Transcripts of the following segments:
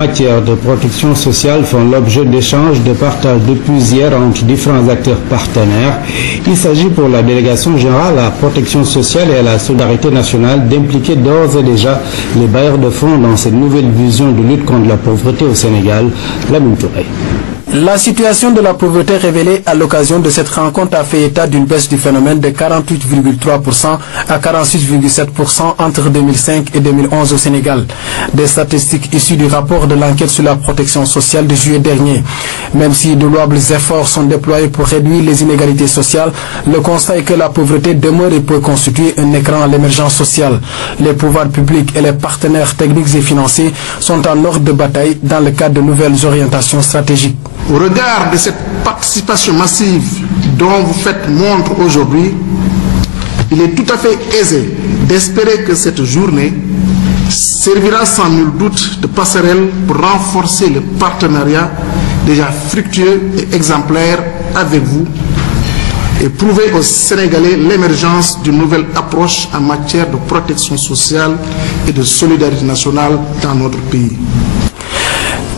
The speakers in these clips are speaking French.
En matière de protection sociale font l'objet d'échanges de partage depuis hier entre différents acteurs partenaires. Il s'agit pour la délégation générale à la protection sociale et à la solidarité nationale d'impliquer d'ores et déjà les bailleurs de fonds dans cette nouvelle vision de lutte contre la pauvreté au Sénégal. Lamine Touré. La situation de la pauvreté révélée à l'occasion de cette rencontre a fait état d'une baisse du phénomène de 48,3% à 46,7% entre 2005 et 2011 au Sénégal. Des statistiques issues du rapport de l'enquête sur la protection sociale de juillet dernier. Même si de louables efforts sont déployés pour réduire les inégalités sociales, le constat est que la pauvreté demeure et peut constituer un écran à l'émergence sociale. Les pouvoirs publics et les partenaires techniques et financiers sont en ordre de bataille dans le cadre de nouvelles orientations stratégiques. Au regard de cette participation massive dont vous faites montre aujourd'hui, il est tout à fait aisé d'espérer que cette journée servira sans nul doute de passerelle pour renforcer le partenariat déjà fructueux et exemplaire avec vous et prouver aux Sénégalais l'émergence d'une nouvelle approche en matière de protection sociale et de solidarité nationale dans notre pays.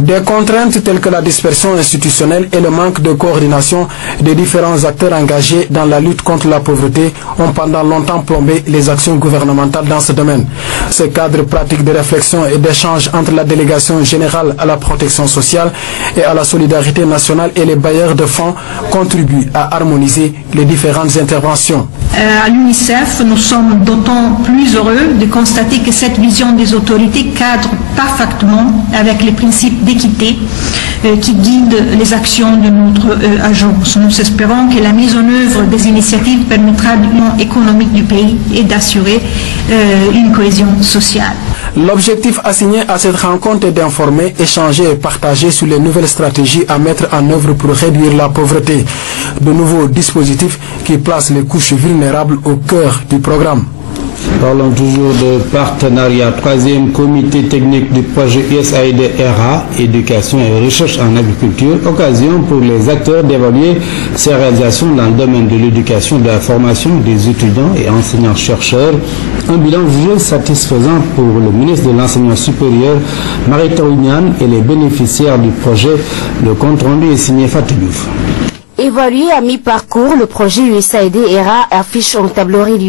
Des contraintes telles que la dispersion institutionnelle et le manque de coordination des différents acteurs engagés dans la lutte contre la pauvreté ont pendant longtemps plombé les actions gouvernementales dans ce domaine. Ce cadre pratique de réflexion et d'échange entre la délégation générale à la protection sociale et à la solidarité nationale et les bailleurs de fonds contribue à harmoniser les différentes interventions. À l'UNICEF, nous sommes d'autant plus heureux de constater que cette vision des autorités cadre parfaitement avec les principes d'équité qui guident les actions de notre agence. Nous espérons que la mise en œuvre des initiatives permettra l'union économique du pays et d'assurer une cohésion sociale. L'objectif assigné à cette rencontre est d'informer, échanger et partager sur les nouvelles stratégies à mettre en œuvre pour réduire la pauvreté. De nouveaux dispositifs qui placent les couches vulnérables au cœur du programme. Parlons toujours de partenariat. Troisième comité technique du projet USAID-ERA, éducation et recherche en agriculture. Occasion pour les acteurs d'évaluer ces réalisations dans le domaine de l'éducation, de la formation des étudiants et enseignants-chercheurs. Un bilan jugé satisfaisant pour le ministre de l'Enseignement supérieur, Mary-Teuw Niane, et les bénéficiaires du projet. Le compte rendu est signé Fatou Diouf. Évalué à mi-parcours, le projet USAID-ERA affiche un tableau réduit.